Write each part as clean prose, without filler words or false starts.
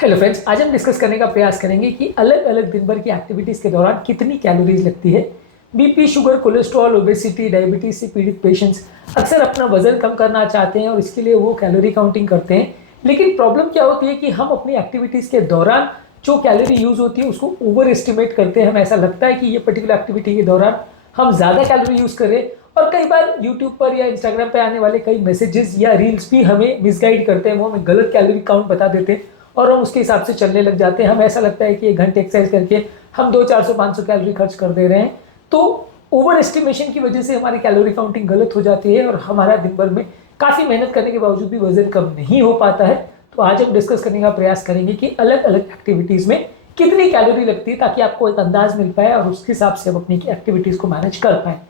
Hello friends, आज हम discuss करने का प्रयास करेंगे कि अलग अलग दिन भर की एक्टिविटीज़ के दौरान कितनी कैलोरीज लगती है। BP, sugar, cholesterol, obesity, diabetes से पीड़ित पेशेंट्स अक्सर अपना वजन कम करना चाहते हैं और इसके लिए वो कैलोरी काउंटिंग करते हैं। लेकिन प्रॉब्लम क्या होती है कि हम अपनी एक्टिविटीज़ के दौरान जो कैलोरी यूज़ होती है उसको ओवर एस्टिमेट करते हैं। हमें ऐसा लगता है कि ये पर्टिकुलर एक्टिविटी के दौरान हम ज़्यादा कैलोरी यूज़ करें, और कई बार यूट्यूब पर या इंस्टाग्राम पे आने वाले कई मैसेजेस या रील्स भी हमें मिसगाइड करते हैं। वो हमें गलत कैलोरी काउंट बता देते हैं और हम उसके हिसाब से चलने लग जाते हैं। हमें ऐसा लगता है कि 1 घंटे एक्सरसाइज करके हम 200-400-500 कैलोरी खर्च कर दे रहे हैं। तो ओवर एस्टिमेशन की वजह से हमारी कैलोरी काउंटिंग गलत हो जाती है और हमारा दिन भर में काफ़ी मेहनत करने के बावजूद भी वजन कम नहीं हो पाता है। तो आज हम डिस्कस करने का प्रयास करेंगे कि अलग अलग एक्टिविटीज़ में कितनी कैलोरी लगती है, ताकि आपको एक अंदाज मिल पाए और उसके हिसाब से हम अपनी एक्टिविटीज़ को मैनेज कर पाएँ।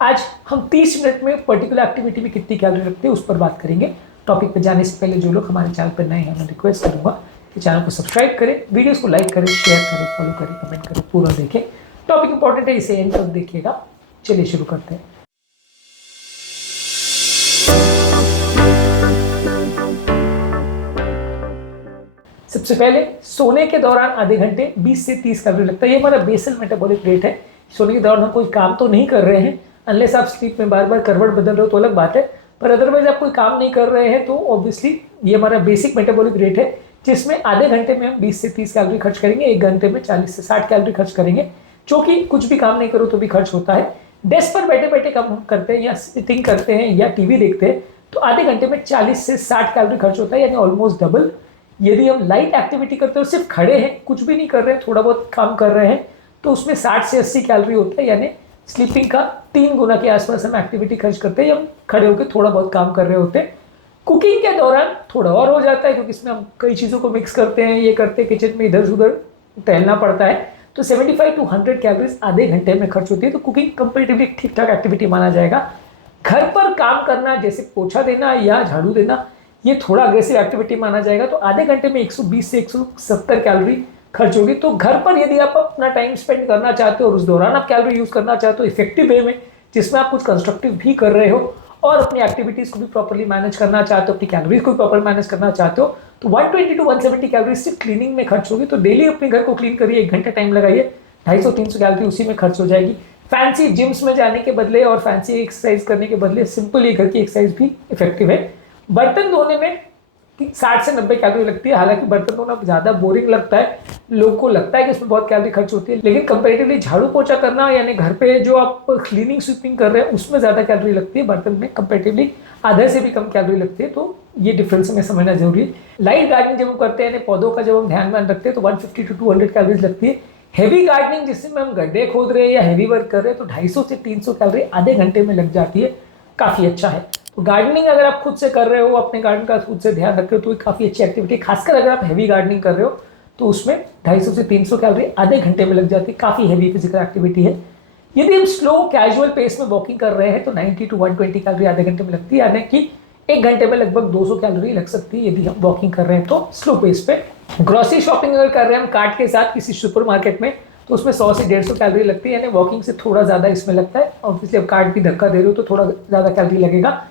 आज हम 30 मिनट में पर्टिकुलर एक्टिविटी में कितनी कैलोरी लगती है उस पर बात करेंगे। टॉपिक पर जाने से पहले जो लोग हमारे चैनल पर नए हैं, मैं रिक्वेस्ट करूँगा कि चैनल को सब्सक्राइब करें, वीडियोस को लाइक करें, शेयर करें, फॉलो करें, कमेंट करें, पूरा देखें। टॉपिक इंपॉर्टेंट है, इसे एंड तक देखिएगा। चलिए शुरू करते हैं। सबसे पहले सोने के दौरान आधे घंटे 20 से 30 कैलोरी लगता है। ये हमारा बेसल मेटाबॉलिक रेट है। सोने के दौरान हम कोई काम तो नहीं कर रहे हैं, अनलेस आप स्लीप में बार बार करवट बदल रहे हो तो अलग बात है, पर अदरवाइज आप कोई काम नहीं कर रहे हैं तो ऑब्वियसली ये हमारा बेसिक मेटाबॉलिक रेट है, जिसमें आधे घंटे में हम 20 से 30 कैलोरी खर्च करेंगे, 1 घंटे में 40 से 60 कैलोरी खर्च करेंगे, जो कि कुछ भी काम नहीं करो तो भी खर्च होता है। डेस्क पर बैठे बैठे काम करते हैं या सिटिंग करते हैं या टीवी देखते हैं तो आधे घंटे में 40 से 60 कैलोरी खर्च होता है, यानी ऑलमोस्ट डबल। यदि हम लाइट एक्टिविटी करते हो, सिर्फ खड़े हैं, कुछ भी नहीं कर रहे हैं, थोड़ा बहुत काम कर रहे हैं, तो उसमें 60 से 80 कैलोरी होता है, यानी स्लीपिंग का 3 गुना के आसपास हम एक्टिविटी खर्च करते हैं, हम खड़े होकर थोड़ा बहुत काम कर रहे होते हैं। कुकिंग के दौरान थोड़ा और हो जाता है, क्योंकि इसमें हम कई चीज़ों को मिक्स करते हैं, ये करते हैं, किचन में इधर उधर टहलना पड़ता है, तो 75 to 100 कैलोरीज आधे घंटे में खर्च होती है। तो कुकिंग कंपेरेटिवली ठीक ठाक एक्टिविटी माना जाएगा। घर पर काम करना, जैसे पोछा देना या झाड़ू देना, ये थोड़ा अग्रेसिव एक्टिविटी माना जाएगा। तो आधे घंटे में 120 से 170 कैलोरी खर्च होगी। तो घर पर यदि आप अपना टाइम स्पेंड करना चाहते हो और उस दौरान आप कैलोरी यूज़ करना चाहते हो इफेक्टिव वे में, जिसमें आप कुछ कंस्ट्रक्टिव भी कर रहे हो और अपनी एक्टिविटीज़ को भी प्रॉपर्ली मैनेज करना चाहते हो, अपनी कैलोरीज को भी प्रॉपर मैनेज करना चाहते हो, तो 120 to 170 कैलोरीज सिर्फ क्लीनिंग में खर्च होगी। तो डेली अपने घर को क्लीन करिए, 1 घंटा टाइम लगाइए, 250-300 कैलोरी उसी में खर्च हो जाएगी। फैंसी जिम्स में जाने के बदले और फैंसी एक्सरसाइज करने के बदले सिंपल ये घर की एक्सरसाइज भी इफेक्टिव है। बर्तन धोने में 60 से 90 कैलोरी लगती है। हालांकि बर्तन धोना ज़्यादा बोरिंग लगता है, लोगों को लगता है कि इसमें बहुत कैलोरी खर्च होती है, लेकिन कंपैरेटिवली झाड़ू पोछा करना, यानी घर पे जो आप क्लीनिंग स्वीपिंग कर रहे हैं, उसमें ज़्यादा कैलोरी लगती है। बर्तन में कंपैरेटिवली आधे से भी कम कैलोरी लगती है। तो ये डिफरेंस हमें समझना जरूरी है। लाइट गार्डनिंग जब हम करते हैं, पौधों का जब हम ध्यान रखते हैं, तो 150 to 200 कैलोरीज लगती है। हैवी गार्डनिंग जिसमें हम गड्ढे खोद रहे हैं या हैवी वर्क कर रहे हैं, तो 250 से 300 कैलोरी आधे घंटे में लग जाती है। काफ़ी अच्छा है। तो गार्डनिंग अगर आप खुद से कर रहे हो, अपने गार्डन का खुद से ध्यान रख रहे हो, तो ये काफ़ी अच्छी एक्टिविटी। खासकर अगर आप हैवी गार्डनिंग कर रहे हो तो उसमें 250 से 300 कैलोरी आधे घंटे में लग जाती है। काफ़ी हैवी फिजिकल एक्टिविटी है। यदि हम स्लो कैजुअल पेस में वॉकिंग कर रहे हैं तो 90 to 120 कैलोरी आधे घंटे में लगती है, यानी कि 1 घंटे में लगभग 200 कैलोरी लग सकती है यदि हम वॉकिंग कर रहे हैं तो स्लो पेस पे। ग्रोसरी शॉपिंग अगर कर रहे हैं हम कार्ट के साथ किसी सुपरमार्केट में, तो उसमें 100 से 150 कैलोरी लगती है, यानी वॉकिंग से थोड़ा ज़्यादा इसमें लगता है। ऑब्वियसली अब कार्ट की धक्का दे रहे हो तो थोड़ा ज़्यादा कैलोरी लगेगा।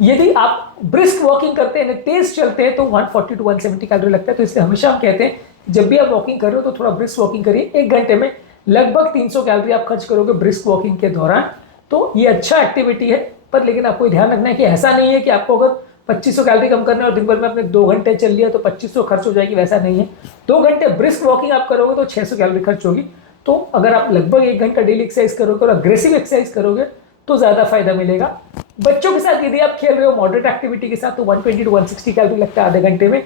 यदि आप ब्रिस्क वॉकिंग करते हैं, तेज चलते हैं, तो 140 to 170 कैलोरी लगता है। तो इसलिए हमेशा हम कहते हैं जब भी आप वॉकिंग कर रहे हो तो थोड़ा ब्रिस्क वॉकिंग करिए। 1 घंटे में लगभग 300 कैलोरी आप खर्च करोगे ब्रिस्क वॉकिंग के दौरान। तो ये अच्छा एक्टिविटी है, पर लेकिन आपको ध्यान रखना है कि ऐसा नहीं है कि आपको अगर 2500 कैलोरी कम करना है और दिन भर में आपने 2 घंटे चल लिया तो 2500 खर्च हो जाएगी, वैसा नहीं है। 2 घंटे ब्रिस्क वॉकिंग आप करोगे तो 600 कैलोरी खर्च होगी। तो अगर आप लगभग 1 घंटा डेली एक्सरसाइज करोगे और अग्रेसिव एक्सरसाइज करोगे तो ज़्यादा फायदा मिलेगा। बच्चों के साथ यदि आप खेल रहे हो मॉडरेट एक्टिविटी के साथ, तो 120 to 160 कैलोरी लगता है आधे घंटे में।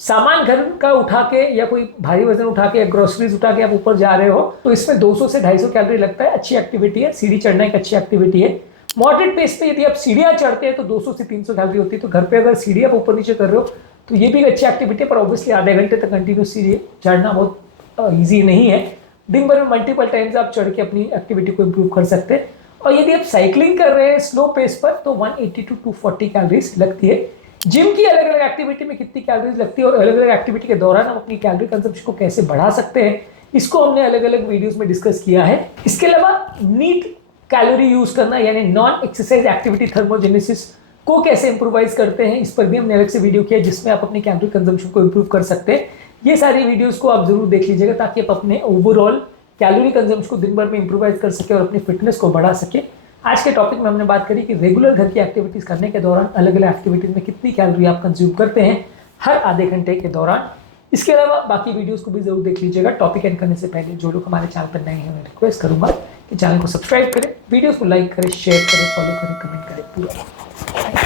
सामान घर का उठा के या कोई भारी वजन उठा के या ग्रोसरीज उठा के आप ऊपर जा रहे हो तो इसमें 200 से 250 कैलोरी लगता है। अच्छी एक्टिविटी है। सीढ़ी चढ़ना एक अच्छी एक्टिविटी है। मॉडरेट पेस पे यदि आप सीढ़ियाँ चढ़ते हैं तो 200 से 300 कैलोरी होती है। तो घर पे अगर सीढ़ी आप ऊपर नीचे कर रहे हो तो ये भी एक अच्छी एक्टिविटी है, पर ऑब्वियसली आधे घंटे तक कंटिन्यूस सीढ़ी चढ़ना बहुत ईजी नहीं है। दिन भर में मल्टीपल टाइम्स आप चढ़ के अपनी एक्टिविटी को इम्प्रूव कर सकते हैं। और यदि आप साइकिलिंग कर रहे हैं स्लो पेस पर तो 180 to 240 कैलोरीज लगती है। जिम की अलग अलग एक्टिविटी में कितनी कैलोरीज लगती है और अलग अलग एक्टिविटी के दौरान हम अपनी कैलोरी कंजम्पशन को कैसे बढ़ा सकते हैं, इसको हमने अलग अलग वीडियोस में डिस्कस किया है। इसके अलावा नीट कैलोरी यूज करना, यानी नॉन एक्सरसाइज एक्टिविटी थर्मोजेनेसिस को कैसे इंप्रूवाइज करते हैं, इस पर भी हमने अलग से वीडियो किया जिसमें आप अपनी कैलोरी कंजम्पशन को इंप्रूव कर सकते हैं। ये सारी वीडियोस को आप जरूर देख लीजिएगा ताकि आप अपने ओवरऑल कैलोरी कंजम्पशन को दिन भर में इंप्रूवाइज कर सके और अपनी फिटनेस को बढ़ा सके। आज के टॉपिक में हमने बात करी कि रेगुलर घर की एक्टिविटीज करने के दौरान अलग अलग एक्टिविटीज में कितनी कैलोरी आप कंज्यूम करते हैं हर आधे घंटे के दौरान। इसके अलावा बाकी वीडियोस को भी जरूर देख लीजिएगा। टॉपिक एंड करने से पहले जो लोग हमारे चैनल पर नए हैं मैं रिक्वेस्ट करूंगा कि चैनल को सब्सक्राइब करें, वीडियोस को लाइक करें, शेयर करें, फॉलो करें, कमेंट करें पूरा।